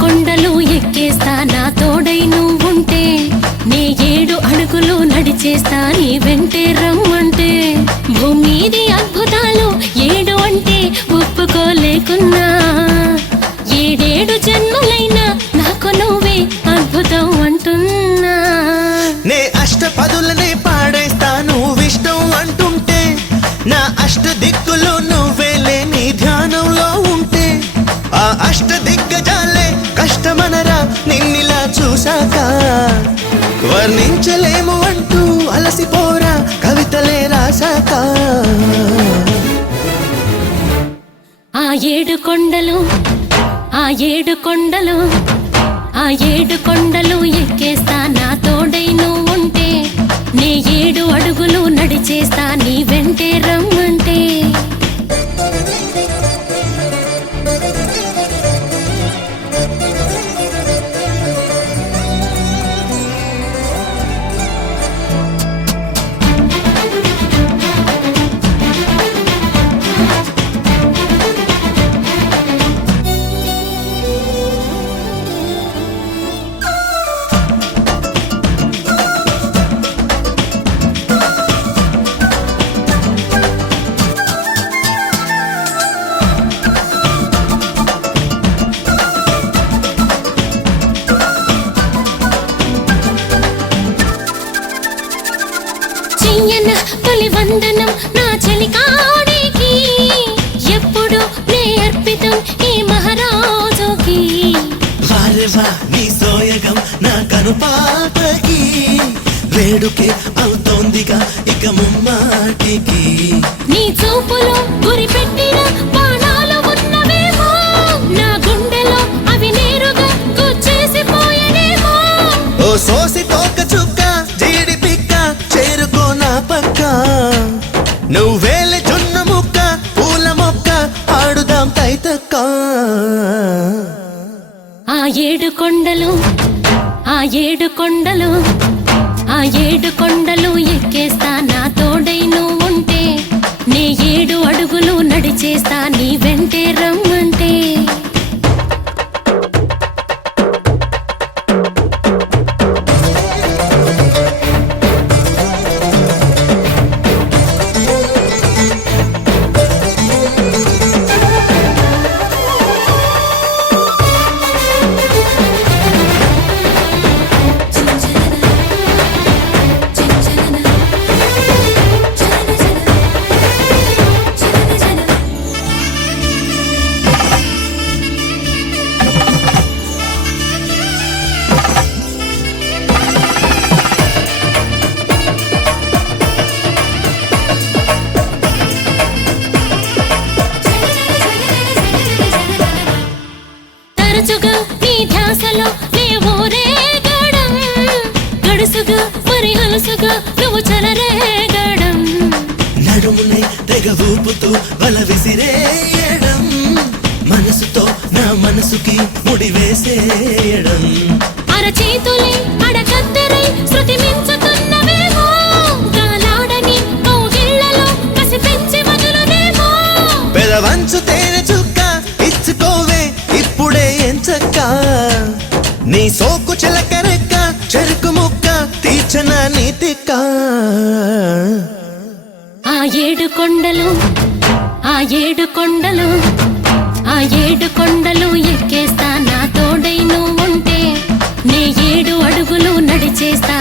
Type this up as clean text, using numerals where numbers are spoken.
కొండలు ఎక్కేస్తా నా తోడై నువ్వుంటే నే 7 అడుగులు నడిచేస్తా నీ వెంటే రమ్మంటే భూమిది అద్భుతాలు 7 అంటే ఒప్పుకోలేకున్నా 7 జన్మలైనా నాకు నువ్వే అద్భుతం అంటున్నా నే అష్టపదులనే పాడేస్తా నువ్విష్టం అంటుంటే నా అష్ట దిక్కులు నువ్వేలే నీ ధ్యానంలో ఉంటే ఆ అష్ట దిగ్గజాలే కష్టమనరా నిన్నిలా చూశాక వర్ణించలేము అంటూ అలసిపోరా కవితలే రాశాక ఆ 7 కొండలు ఆ 7 కొండలు ఆ 7 కొండలు ఎక్కేస్తా నా తోడై నువ్వుంటే నే 7 అడుగులు నడిచేస్తా నీ వెంటే రమ్మంటే చెయ్యన తొలి వందనం నా చెలికాడికి ఎప్పుడు నే అర్పితం ఈ మహారాజుకి వారెవా నీ సోయగం నా కనుపాపకి వేడుకే అవుతోందిగా ఇక ముమ్మాటికి నీ చూపులో గురి పెట్టిన బాణాలు ఉన్నవేమో నా గుండెలో అవి నేరుగా గుచ్చేసిపోయేనేమో ఓ సోసి తోక చుక్క జీడి పిక్క చేరుకో నా పక్క నువ్వేలే జొన్న ముక్క పూల మొక్క ఆడుదాం తైతక్క ఆ 7 కొండలు ఆ 7 కొండలు ఆ 7 కొండలు ఎక్కేస్తా నా తోడై నువ్వుంటే నే 7 అడుగులు నడిచేస్తా నీ వెంటే రమ్మంటే తరచుగా నీ ధ్యాసలో లేవో రేగడం గడుసుగా మరి అలసుగా నువ్వు చలరేగడం నడుమునే తెగ ఊపుతూ వల విసిరేయడం మనసుతో నా మనసుకి ముడి వేసేయడం అరచేతులే అడకత్తెరై శృతి మించుతున్నవేమో గాలాడని కౌగిళ్లలో కసి పెంచి వదులునేమో పెదవంచు తేనె చుక్క ఇచ్చుకోవే ఇప్పుడే ఎంచక్క నీ సోకు చిలకరెక్క చెరుకు ముక్క తీర్చన నీతిక్క ఆ 7 కొండలు ఆ 7 కొండలు ఆ 7 కొండలు ఎక్కేస్తా నా తోడై నువ్వుంటే నే 7 అడుగులు నడిచేస్తా